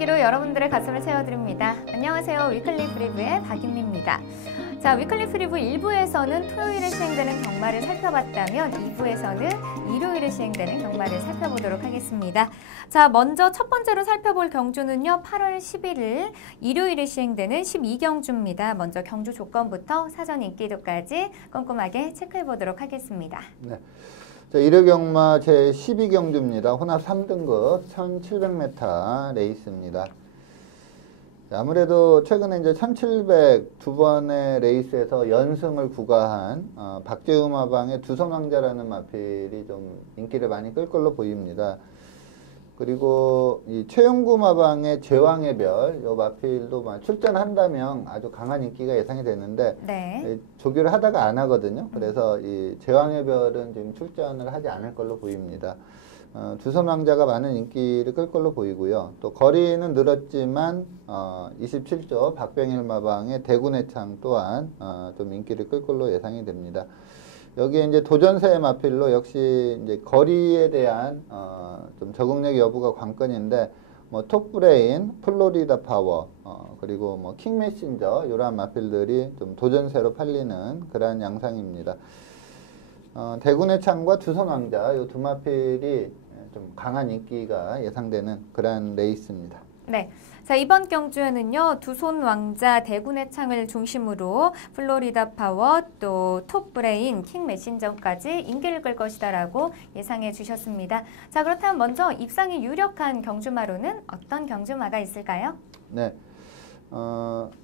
이야기로 여러분들의 가슴을 채워드립니다. 안녕하세요. 위클리 프리뷰의 박윤미입니다. 자, 위클리 프리뷰 1부에서는 토요일에 시행되는 경마를 살펴봤다면 2부에서는 일요일에 시행되는 경마를 살펴보도록 하겠습니다. 자, 먼저 첫 번째로 살펴볼 경주는요. 8월 11일 일요일에 시행되는 12경주입니다. 먼저 경주 조건부터 사전 인기도까지 꼼꼼하게 체크해보도록 하겠습니다. 네. 자, 일요경마 제12경주입니다. 혼합 3등급 1700m 레이스입니다. 아무래도 최근에 이제 1700 두 번의 레이스에서 연승을 구가한 박재우 마방의 두손왕자라는 마필이 좀 인기를 많이 끌 걸로 보입니다. 그리고 이 최용구 마방의 제왕의 별, 이 마필도 출전한다면 아주 강한 인기가 예상이 되는데 네. 조교를 하다가 안 하거든요. 그래서 이 제왕의 별은 지금 출전을 하지 않을 걸로 보입니다. 두손왕자가 많은 인기를 끌 걸로 보이고요. 또 거리는 늘었지만 27조 박병일 마방의 대군의창 또한 좀 인기를 끌 걸로 예상이 됩니다. 여기에 이제 도전세 마필로 역시 이제 거리에 대한 좀 적응력 여부가 관건인데 뭐 톱브레인, 플로리다 파워, 그리고 뭐 킹메신저 이러한 마필들이 좀 도전세로 팔리는 그러한 양상입니다. 대군의 창과 두손왕자 이 두 마필이 좀 강한 인기가 예상되는 그러한 레이스입니다. 네. 자, 이번 경주에는요, 두손왕자, 대군의 창을 중심으로 플로리다 파워, 또 톱브레인, 킹 메신저까지 인기를 끌 것이다라고 예상해 주셨습니다. 자, 그렇다면 먼저 입상이 유력한 경주마로는 어떤 경주마가 있을까요? 네.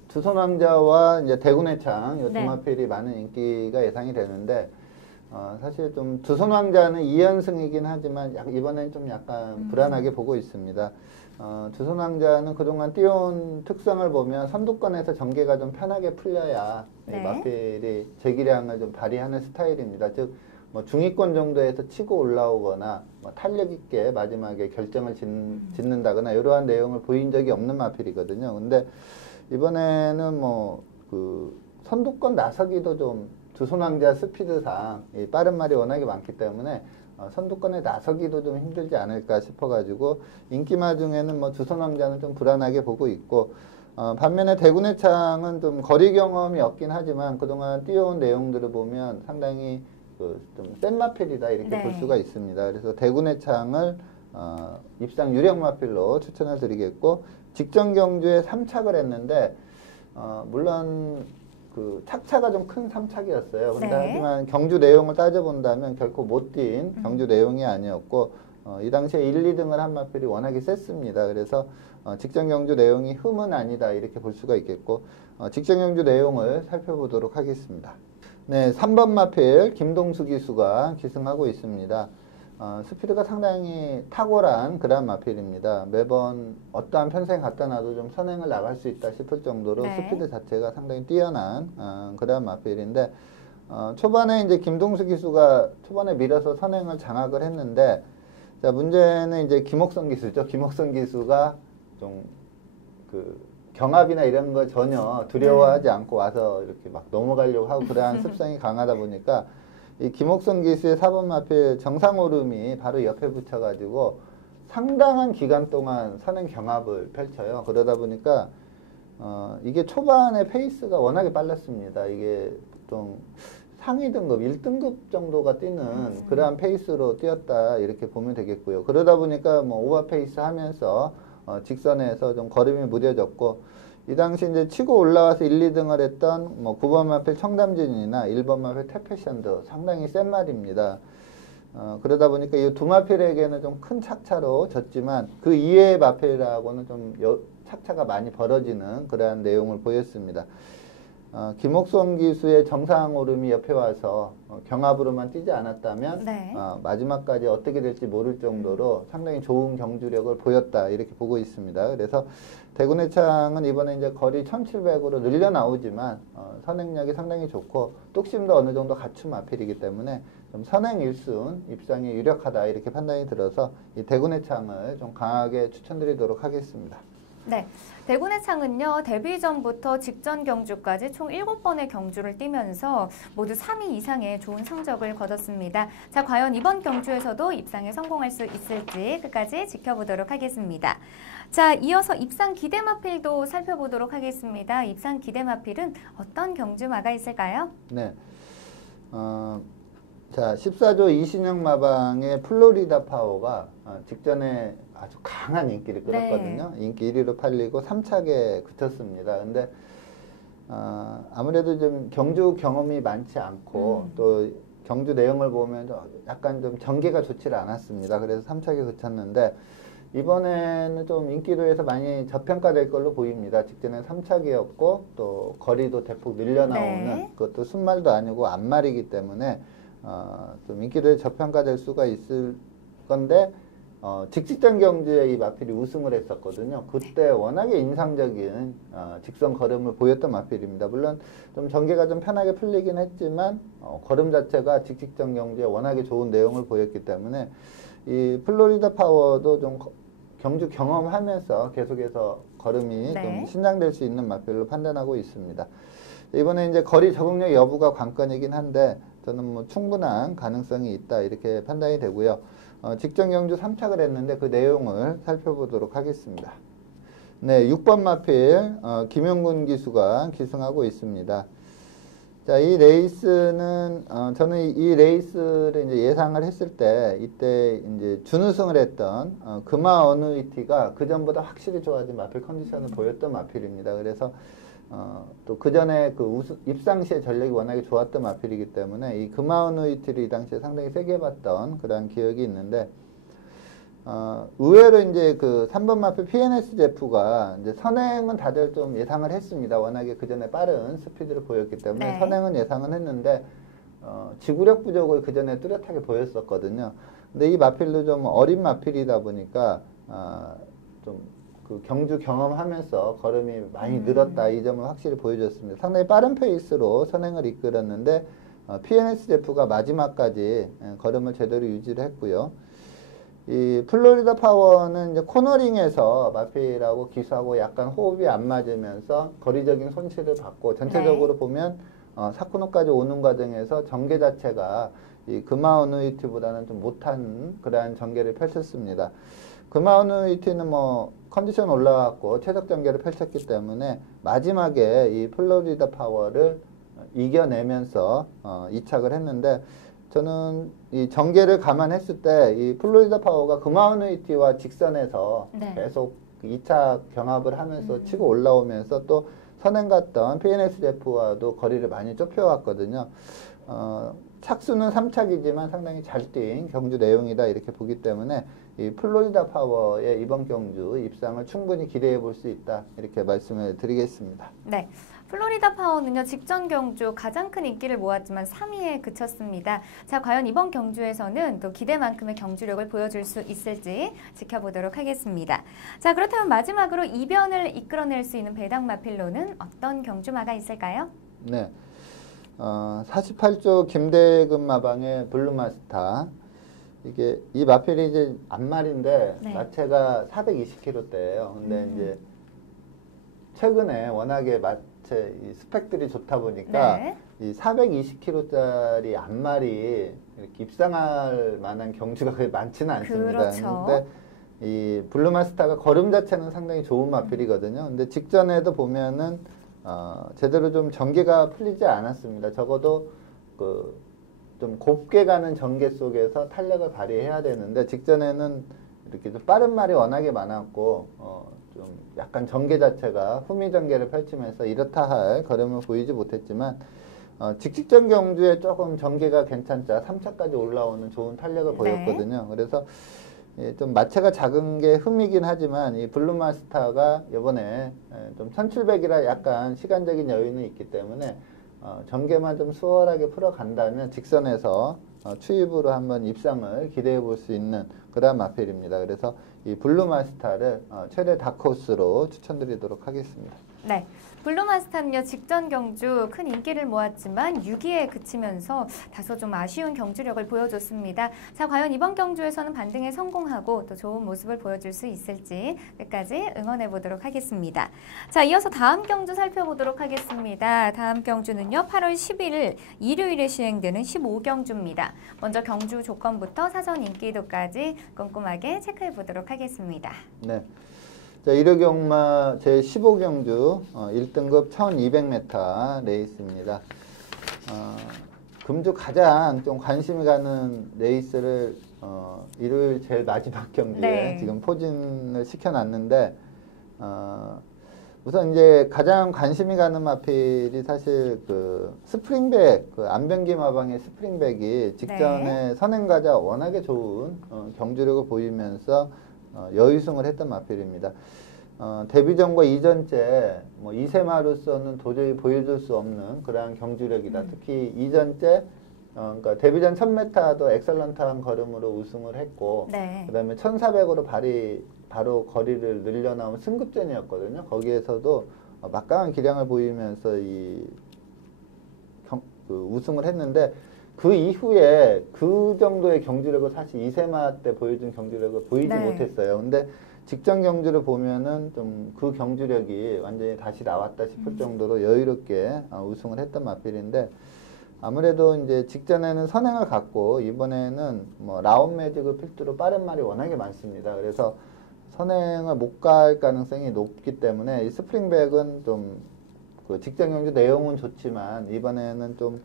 두손왕자와 이제 대군의 창, 이 두 네. 마필이 많은 인기가 예상이 되는데, 사실 좀 두손왕자는 2연승이긴 하지만 이번엔 좀 약간 불안하게 보고 있습니다. 두손왕자는 그동안 띄워온 특성을 보면 선두권에서 전개가 좀 편하게 풀려야 네. 마필이 재기량을 좀 발휘하는 스타일입니다. 즉, 뭐 중위권 정도에서 치고 올라오거나 뭐 탄력 있게 마지막에 결정을 짓는다거나 이러한 내용을 보인 적이 없는 마필이거든요. 근데 이번에는 뭐 그 선두권 나서기도 좀 두손왕자 스피드상 빠른 말이 워낙에 많기 때문에 선두권에 나서기도 좀 힘들지 않을까 싶어가지고 인기마 중에는 뭐 두손왕자는 좀 불안하게 보고 있고 반면에 대군의 창은 좀 거리 경험이 없긴 하지만 그동안 띄워온 내용들을 보면 상당히 좀 센 마필이다 이렇게 네. 볼 수가 있습니다. 그래서 대군의 창을 입상 유력 마필로 추천을 드리겠고 직전 경주에 3착을 했는데 물론 그 착차가 좀 큰 3착이었어요. 근데 네. 하지만 경주 내용을 따져본다면 결코 못 뛴 경주 내용이 아니었고 이 당시에 1, 2등을 한 마필이 워낙에 셌습니다. 그래서 직전 경주 내용이 흠은 아니다 이렇게 볼 수가 있겠고 직전 경주 내용을 살펴보도록 하겠습니다. 네, 3번 마필 김동수 기수가 기승하고 있습니다. 스피드가 상당히 탁월한 그런 마필입니다. 매번 어떠한 편성에 갖다 놔도 좀 선행을 나갈 수 있다 싶을 정도로 네. 스피드 자체가 상당히 뛰어난 그런 마필인데 초반에 이제 김동수 기수가 초반에 밀어서 선행을 장악을 했는데 자 문제는 이제 김옥선 기수죠. 김옥선 기수가 좀 그 경합이나 이런 거 전혀 두려워하지 않고 와서 이렇게 막 넘어가려고 하고 그러한 습성이 강하다 보니까 이 김옥선 기수의 4번 마필 정상오름이 바로 옆에 붙여가지고 상당한 기간 동안 선행 경합을 펼쳐요. 그러다 보니까 이게 초반에 페이스가 워낙에 빨랐습니다. 이게 좀 상위 등급, 1등급 정도가 뛰는 그러한 페이스로 뛰었다 이렇게 보면 되겠고요. 그러다 보니까 뭐 오버페이스 하면서 직선에서 좀 걸음이 무뎌졌고 이 당시 이제 치고 올라와서 1, 2등을 했던 뭐 9번 마필 청담진이나 1번 마필 태페션도 상당히 센 말입니다. 그러다 보니까 이 두 마필에게는 좀 큰 착차로 졌지만 그 이외의 마필하고는 좀 착차가 많이 벌어지는 그러한 내용을 보였습니다. 김옥선 기수의 정상 오름이 옆에 와서 경합으로만 뛰지 않았다면 네. 마지막까지 어떻게 될지 모를 정도로 상당히 좋은 경주력을 보였다 이렇게 보고 있습니다. 그래서 대군의 창은 이번에 이제 거리 1700으로 늘려 나오지만 선행력이 상당히 좋고 뚝심도 어느 정도 갖춘 마필이기 때문에 좀 선행 1순 입상이 유력하다 이렇게 판단이 들어서 이 대군의 창을 좀 강하게 추천드리도록 하겠습니다. 네, 대군의 창은요, 데뷔 전부터 직전 경주까지 총 7번의 경주를 뛰면서 모두 3위 이상의 좋은 성적을 거뒀습니다. 자, 과연 이번 경주에서도 입상에 성공할 수 있을지 끝까지 지켜보도록 하겠습니다. 자, 이어서 입상 기대마필도 살펴보도록 하겠습니다. 입상 기대마필은 어떤 경주마가 있을까요? 네. 자, 14조 이신영 마방의 플로리다 파워가 직전에 아주 강한 인기를 끌었거든요. 네. 인기 1위로 팔리고 3착에 그쳤습니다. 근데 아무래도 좀 경주 경험이 많지 않고 또 경주 내용을 보면 약간 좀 전개가 좋지 않았습니다. 그래서 3착에 그쳤는데 이번에는 좀 인기도에서 많이 저평가될 걸로 보입니다. 직전에 3착이었고 또 거리도 대폭 늘려나오는 네. 그것도 순말도 아니고 앞말이기 때문에 좀 인기도에 저평가될 수가 있을 건데 직직전 경주에 이 마필이 우승을 했었거든요. 그때 워낙에 인상적인 직선 걸음을 보였던 마필입니다. 물론 좀 전개가 좀 편하게 풀리긴 했지만 걸음 자체가 직직전 경주에 워낙에 좋은 내용을 보였기 때문에 이 플로리다 파워도 좀 경주 경험하면서 계속해서 걸음이 네. 좀 신장될 수 있는 마필로 판단하고 있습니다. 이번에 이제 거리 적응력 여부가 관건이긴 한데 저는 뭐 충분한 가능성이 있다 이렇게 판단이 되고요. 직전 경주 3착을 했는데 그 내용을 살펴보도록 하겠습니다. 네, 6번 마필 김영군 기수가 기승하고 있습니다. 자, 이 레이스는 저는 이 레이스를 이제 예상을 했을 때 이때 이제 준우승을 했던 금화 어누이티가 그 전보다 확실히 좋아진 마필 컨디션을 보였던 마필입니다. 그래서 또 그 전에 그 입상 시의 전력이 워낙에 좋았던 마필이기 때문에 이 금화 어누이티를 이 당시에 상당히 세게 봤던 그런 기억이 있는데 의외로 이제 그 3번 마필 PNS 제프가 이제 선행은 다들 좀 예상을 했습니다. 워낙에 그 전에 빠른 스피드를 보였기 때문에 네. 선행은 예상은 했는데 지구력 부족을 그 전에 뚜렷하게 보였었거든요. 근데 이 마필도 좀 어린 마필이다 보니까 좀 그 경주 경험하면서 걸음이 많이 늘었다 이 점을 확실히 보여줬습니다. 상당히 빠른 페이스로 선행을 이끌었는데 PNS 제프가 마지막까지 걸음을 제대로 유지를 했고요. 이 플로리다 파워는 이제 코너링에서 마필하고 기수하고 약간 호흡이 안 맞으면서 거리적인 손실을 받고 전체적으로 네. 보면 사쿠노까지 오는 과정에서 전개 자체가 이 금화어누이티보다는 좀 못한 그러한 전개를 펼쳤습니다. 금화어누이티는 뭐 컨디션 올라왔고 최적 전개를 펼쳤기 때문에 마지막에 이 플로리다 파워를 이겨내면서 2착을 했는데 저는 이 전개를 감안했을 때 이 플로리다 파워가 금화어누이티와 직선에서 네. 계속 2차 경합을 하면서 치고 올라오면서 또 선행 갔던 PNS 제프와도 거리를 많이 좁혀왔거든요. 착수는 3착이지만 상당히 잘 뛴 경주 내용이다 이렇게 보기 때문에 이 플로리다 파워의 이번 경주 입상을 충분히 기대해 볼 수 있다 이렇게 말씀을 드리겠습니다. 네. 플로리다 파워는요, 직전 경주 가장 큰 인기를 모았지만 3위에 그쳤습니다. 자, 과연 이번 경주에서는 또 기대만큼의 경주력을 보여줄 수 있을지 지켜보도록 하겠습니다. 자, 그렇다면 마지막으로 이변을 이끌어낼 수 있는 배당 마필로는 어떤 경주마가 있을까요? 네. 48조 김대금 마방의 블루마스터. 이게 이 마필이 이제 앞말인데 네. 마체가 420kg대예요. 근데 이제 최근에 워낙에 마체 이 스펙들이 좋다 보니까 네. 이 420kg짜리 앞말이 이렇게 입상할 만한 경주가 그렇게 많지는 않습니다. 그렇죠. 근데 이 블루마스터가 걸음 자체는 상당히 좋은 마필이거든요. 근데 직전에도 보면은 제대로 좀 전개가 풀리지 않았습니다. 적어도 좀 곱게 가는 전개 속에서 탄력을 발휘해야 되는데 직전에는 이렇게 좀 빠른 말이 워낙에 많았고 좀 약간 전개 자체가 후미 전개를 펼치면서 이렇다 할 걸음을 보이지 못했지만 직직전 경주에 조금 전개가 괜찮자 3차까지 올라오는 좋은 탄력을 보였거든요. 그래서 좀 마체가 작은 게 흠이긴 하지만 이 블루마스터가 이번에 좀 1700이라 약간 시간적인 여유는 있기 때문에 전개만 좀 수월하게 풀어간다면 직선에서 추입으로 한번 입상을 기대해 볼 수 있는 그런 마필입니다. 그래서 이 블루마스터를 최대 다크호스로 추천드리도록 하겠습니다. 네. 블루마스터는요, 직전 경주 큰 인기를 모았지만 6위에 그치면서 다소 좀 아쉬운 경주력을 보여줬습니다. 자, 과연 이번 경주에서는 반등에 성공하고 또 좋은 모습을 보여줄 수 있을지 끝까지 응원해 보도록 하겠습니다. 자, 이어서 다음 경주 살펴보도록 하겠습니다. 다음 경주는요, 8월 11일 일요일에 시행되는 15경주입니다. 먼저 경주 조건부터 사전 인기도까지 꼼꼼하게 체크해 보도록 하겠습니다. 네. 자, 1호 경마 제15경주 1등급 1200m 레이스입니다. 금주 가장 좀 관심이 가는 레이스를 일요일 제일 마지막 경기에 네. 지금 포진을 시켜놨는데 우선 이제 가장 관심이 가는 마필이 사실 그 스프링백, 그 안병기 마방의 스프링백이 직전에 네. 선행가자 워낙에 좋은 경주력을 보이면서 여유승을 했던 마필입니다. 데뷔전과 이전째 뭐 이세마로서는 도저히 보여줄 수 없는 그러한 경주력이다. 특히 이전째 그러니까 데뷔전 1000m도 엑설런트한 걸음으로 우승을 했고 네. 그다음에 1400으로 바로 거리를 늘려나온 승급전이었거든요. 거기에서도 막강한 기량을 보이면서 그 우승을 했는데 그 이후에 그 정도의 경주력을 사실 이세마 때 보여준 경주력을 보이지 네. 못했어요. 근데 직전 경주를 보면은 좀 그 경주력이 완전히 다시 나왔다 싶을 정도로 여유롭게 우승을 했던 마필인데 아무래도 이제 직전에는 선행을 갖고 이번에는 뭐 라운 매직을 필두로 빠른 말이 워낙에 많습니다. 그래서 선행을 못 갈 가능성이 높기 때문에 이 스프링백은 좀 그 직전 경주 내용은 좋지만 이번에는 좀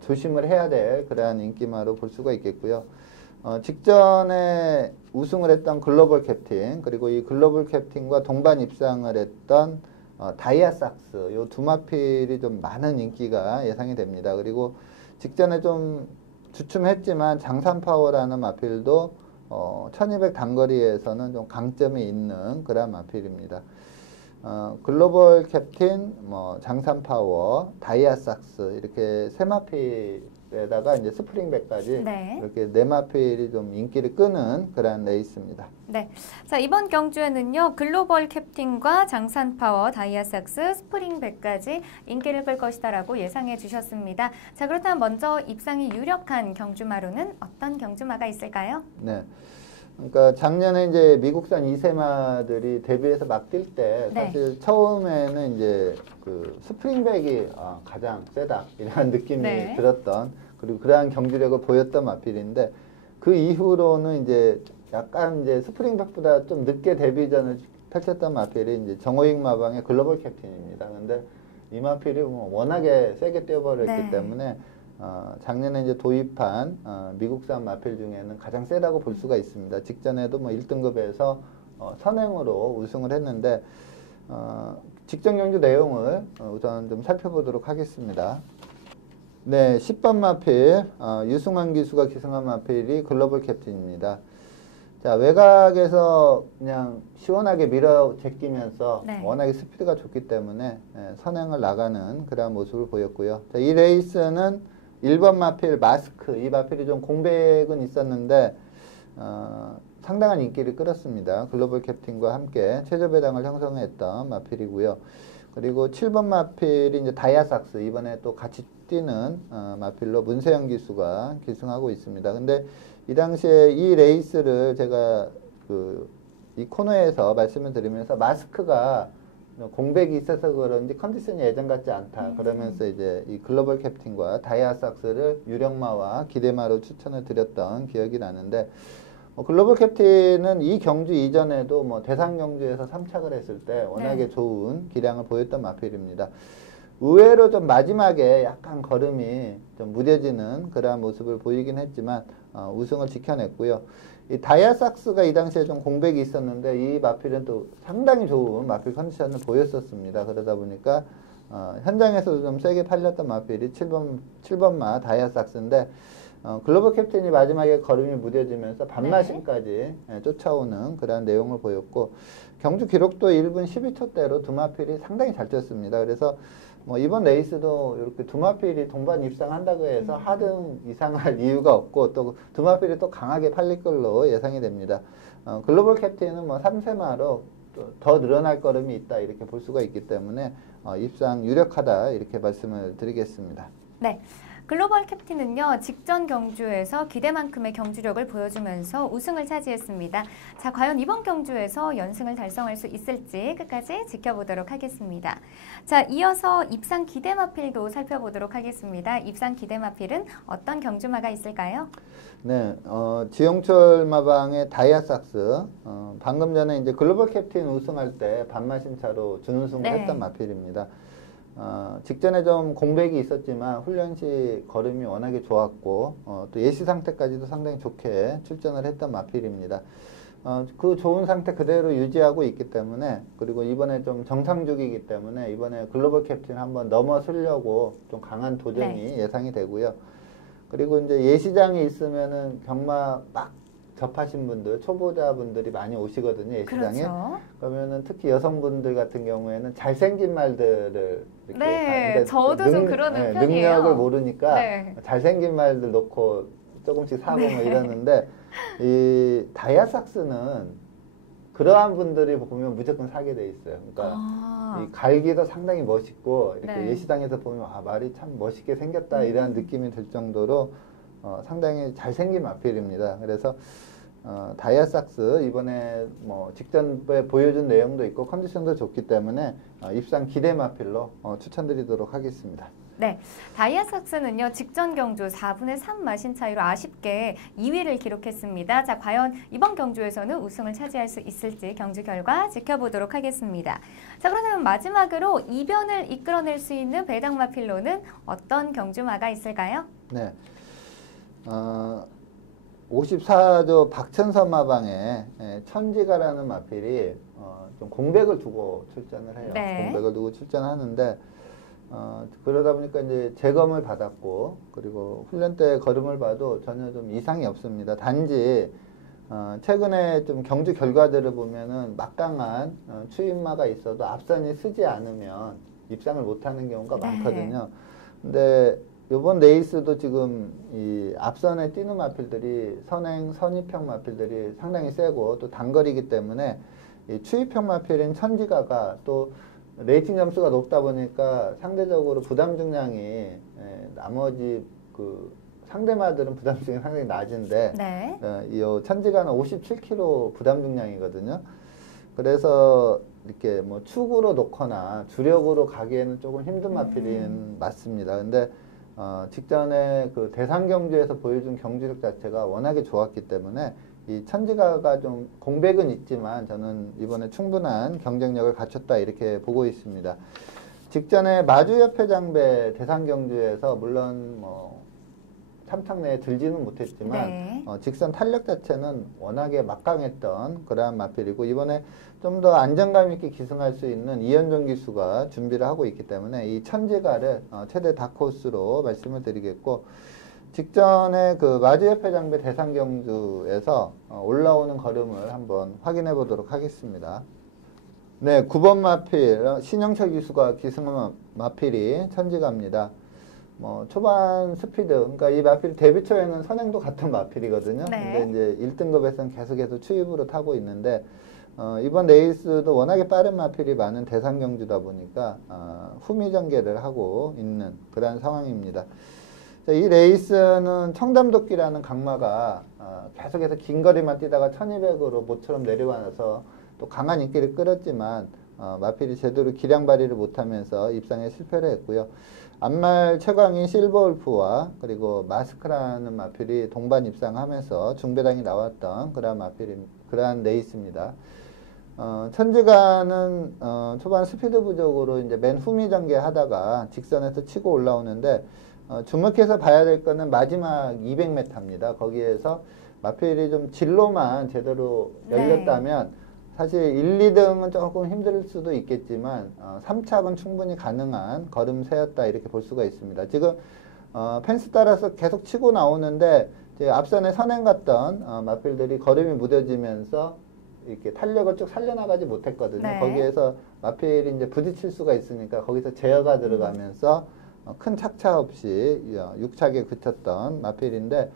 조심을 해야 될 그러한 인기마로 볼 수가 있겠고요. 직전에 우승을 했던 글로벌 캡틴 그리고 이 글로벌 캡틴과 동반 입상을 했던 다이아삭스 요 두 마필이 좀 많은 인기가 예상이 됩니다. 그리고 직전에 좀 주춤했지만 장산파워라는 마필도 1200 단거리에서는 좀 강점이 있는 그런 마필입니다. 글로벌 캡틴, 뭐 장산파워, 다이아삭스 이렇게 세 마필에다가 이제 스프링백까지 네. 이렇게 네 마필이 좀 인기를 끄는 그런 레이스입니다. 네. 자, 이번 경주에는요, 글로벌 캡틴과 장산파워, 다이아삭스, 스프링백까지 인기를 끌 것이다라고 예상해 주셨습니다. 자, 그렇다면 먼저 입상이 유력한 경주마로는 어떤 경주마가 있을까요? 네. 그러니까 작년에 이제 미국산 이세마들이 데뷔해서 막 뛸 때 네. 사실 처음에는 이제 그 스프링백이 가장 세다 이런 느낌이 네. 들었던 그리고 그러한 경주력을 보였던 마필인데 그 이후로는 이제 약간 이제 스프링백보다 좀 늦게 데뷔전을 펼쳤던 마필이 이제 정호익 마방의 글로벌 캡틴입니다. 근데 이 마필이 뭐 워낙에 세게 뛰어버렸기 네. 때문에 작년에 이제 도입한 미국산 마필 중에는 가장 세다고 볼 수가 있습니다. 직전에도 뭐 1등급에서 선행으로 우승을 했는데 직전 경주 내용을 우선 좀 살펴보도록 하겠습니다. 네, 10번 마필 유승환 기수가 기승한 마필이 글로벌 캡틴입니다. 자, 외곽에서 그냥 시원하게 밀어 제끼면서 네. 워낙에 스피드가 좋기 때문에 선행을 나가는 그런 모습을 보였고요. 자, 이 레이스는 1번 마필 마스크, 이 마필이 좀 공백은 있었는데 상당한 인기를 끌었습니다. 글로벌 캡틴과 함께 최저 배당을 형성했던 마필이고요. 그리고 7번 마필이 이제 다이아삭스, 이번에 또 같이 뛰는 마필로 문세영 기수가 기승하고 있습니다. 근데 이 당시에 이 레이스를 제가 이 코너에서 말씀을 드리면서 마스크가 공백이 있어서 그런지 컨디션이 예전 같지 않다. 그러면서 이제 이 글로벌 캡틴과 다이아삭스를 유력마와 기대마로 추천을 드렸던 기억이 나는데 글로벌 캡틴은 이 경주 이전에도 뭐 대상 경주에서 3착을 했을 때 워낙에 좋은 기량을 보였던 마필입니다. 의외로 좀 마지막에 약간 걸음이 좀 무뎌지는 그러한 모습을 보이긴 했지만 우승을 지켜냈고요. 이 다이아삭스가 이 당시에 좀 공백이 있었는데 이 마필은 또 상당히 좋은 마필 컨디션을 보였었습니다. 그러다 보니까 현장에서도 좀 세게 팔렸던 마필이 7번마 다이아삭스인데 글로벌 캡틴이 마지막에 걸음이 무뎌지면서 반마신까지 쫓아오는 그런 내용을 보였고 경주 기록도 1분 12초대로 두 마필이 상당히 잘 뛰었습니다. 그래서 뭐 이번 레이스도 이렇게 두 마필이 동반 입상한다고 해서 하등 이상할 이유가 없고 또 두 마필이 또 강하게 팔릴 걸로 예상이 됩니다. 글로벌 캡틴은 뭐 3세마로 더 늘어날 걸음이 있다 이렇게 볼 수가 있기 때문에 입상 유력하다 이렇게 말씀을 드리겠습니다. 네. 글로벌 캡틴은요, 직전 경주에서 기대만큼의 경주력을 보여주면서 우승을 차지했습니다. 자, 과연 이번 경주에서 연승을 달성할 수 있을지 끝까지 지켜보도록 하겠습니다. 자, 이어서 입상 기대마필도 살펴보도록 하겠습니다. 입상 기대마필은 어떤 경주마가 있을까요? 네, 지영철 마방의 다이아삭스, 방금 전에 이제 글로벌 캡틴 우승할 때 반마신 차로 준우승을 네. 했던 마필입니다. 직전에 좀 공백이 있었지만 훈련 시 걸음이 워낙에 좋았고 또 예시 상태까지도 상당히 좋게 출전을 했던 마필입니다. 그 좋은 상태 그대로 유지하고 있기 때문에 그리고 이번에 좀 정상주기이기 때문에 이번에 글로벌 캡틴 한번 넘어서려고 좀 강한 도전이 네. 예상이 되고요. 그리고 이제 예시장에 있으면은 경마 막 접하신 분들, 초보자분들이 많이 오시거든요, 예시장에. 그렇죠. 그러면은 특히 여성분들 같은 경우에는 잘생긴 말들을 이렇게 네, 저도 좀 그러는 편이에요. 능력을 모르니까 네. 잘생긴 말들 놓고 조금씩 사고 뭐 네. 이러는데 이 다이아삭스는 그러한 분들이 보면 무조건 사게 돼 있어요. 그러니까 이 갈기도 상당히 멋있고 이렇게 네. 예시장에서 보면 말이 참 멋있게 생겼다 이런 느낌이 들 정도로 상당히 잘생긴 마필입니다. 그래서 다이아삭스 이번에 뭐 직전에 보여준 내용도 있고 컨디션도 좋기 때문에 입상 기대 마필로 추천드리도록 하겠습니다. 네, 다이아삭스는요, 직전 경주 4분의 3 마신 차이로 아쉽게 2위를 기록했습니다. 자, 과연 이번 경주에서는 우승을 차지할 수 있을지 경주 결과 지켜보도록 하겠습니다. 자, 그렇다면 마지막으로 이변을 이끌어낼 수 있는 배당마필로는 어떤 경주마가 있을까요? 네. 54조 박천선 마방에 천지가라는 마필이 좀 공백을 두고 출전을 해요. 네. 공백을 두고 출전하는데 그러다 보니까 이제 재검을 받았고 그리고 훈련 때 걸음을 봐도 전혀 좀 이상이 없습니다. 단지 최근에 좀 경주 결과들을 보면은 막강한 추임마가 있어도 앞선이 쓰지 않으면 입상을 못하는 경우가 네. 많거든요. 근데 요번 레이스도 지금 이 앞선에 뛰는 마필들이 선입형 마필들이 상당히 세고 또 단거리이기 때문에 이 추입형 마필인 천지가가 또 레이팅 점수가 높다 보니까 상대적으로 부담 중량이 나머지 그 상대마들은 부담 중량이 상당히 낮은데 네. 이 천지가는 57kg 부담 중량이거든요. 그래서 이렇게 뭐 축으로 놓거나 주력으로 가기에는 조금 힘든 마필인 맞습니다. 근데 직전에 그 대상 경주에서 보여준 경주력 자체가 워낙에 좋았기 때문에 이 천지가가 좀 공백은 있지만 저는 이번에 충분한 경쟁력을 갖췄다 이렇게 보고 있습니다. 직전에 마주협회장배 대상 경주에서 물론 뭐 참탁 내에 들지는 못했지만 네. 직선 탄력 자체는 워낙에 막강했던 그러한 마필이고 이번에 좀 더 안정감 있게 기승할 수 있는 이현종 기수가 준비를 하고 있기 때문에 이 천지가를 최대 다크호스로 말씀을 드리겠고 직전에 그 마주협회장배 대상 경주에서 올라오는 걸음을 한번 확인해 보도록 하겠습니다. 네, 9번 마필 신영철 기수가 기승한 마필이 천지가입니다. 뭐 초반 스피드, 그러니까 이 마필 데뷔 초에는 선행도 같은 마필이거든요. 네. 근데 이제 1등급에서는 계속해서 추입으로 타고 있는데 이번 레이스도 워낙에 빠른 마필이 많은 대상 경주다 보니까 후미 전개를 하고 있는 그런 상황입니다. 자, 이 레이스는 청담도끼라는 강마가 계속해서 긴 거리만 뛰다가 1200으로 모처럼 내려와서 또 강한 인기를 끌었지만 마필이 제대로 기량 발휘를 못하면서 입상에 실패를 했고요. 앞말 최강인 실버울프와 그리고 마스크라는 마필이 동반 입상하면서 중배당이 나왔던 그러한 레이스입니다. 천지가는 초반 스피드 부족으로 이제 맨 후미 전개하다가 직선에서 치고 올라오는데 주목해서 봐야 될 거는 마지막 200m입니다. 거기에서 마필이 좀 진로만 제대로 열렸다면 사실 1, 2등은 조금 힘들 수도 있겠지만 3착은 충분히 가능한 걸음새였다 이렇게 볼 수가 있습니다. 지금 펜스 따라서 계속 치고 나오는데 이제 앞선에 선행 갔던 마필들이 걸음이 무뎌지면서 이렇게 탄력을 쭉 살려나가지 못했거든요. 네. 거기에서 마필이 이제 부딪힐 수가 있으니까 거기서 제어가 들어가면서 큰 착차 없이 6착에 그쳤던 마필인데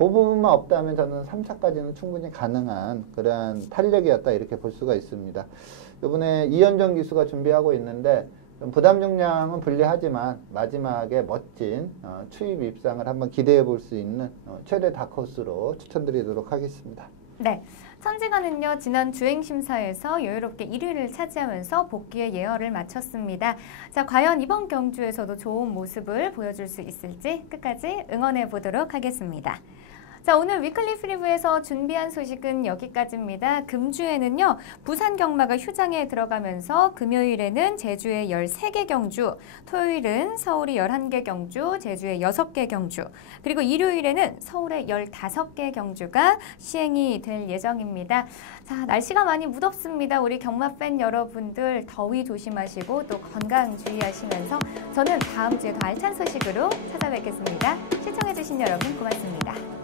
그 부분만 없다면 저는 3차까지는 충분히 가능한 그러한 탄력이었다 이렇게 볼 수가 있습니다. 이번에 이현정 기수가 준비하고 있는데 좀 부담 중량은 불리하지만 마지막에 멋진 추입 입상을 한번 기대해 볼 수 있는 최대 다크호스로 추천드리도록 하겠습니다. 네, 천지가는요 지난 주행심사에서 여유롭게 1위를 차지하면서 복귀의 예열을 마쳤습니다. 자, 과연 이번 경주에서도 좋은 모습을 보여줄 수 있을지 끝까지 응원해 보도록 하겠습니다. 자, 오늘 위클리 프리뷰에서 준비한 소식은 여기까지입니다. 금주에는요, 부산 경마가 휴장에 들어가면서 금요일에는 제주의 13개 경주, 토요일은 서울이 11개 경주, 제주의 6개 경주, 그리고 일요일에는 서울의 15개 경주가 시행이 될 예정입니다. 자, 날씨가 많이 무덥습니다. 우리 경마 팬 여러분들 더위 조심하시고 또 건강 주의하시면서 저는 다음 주에 더 알찬 소식으로 찾아뵙겠습니다. 시청해주신 여러분 고맙습니다.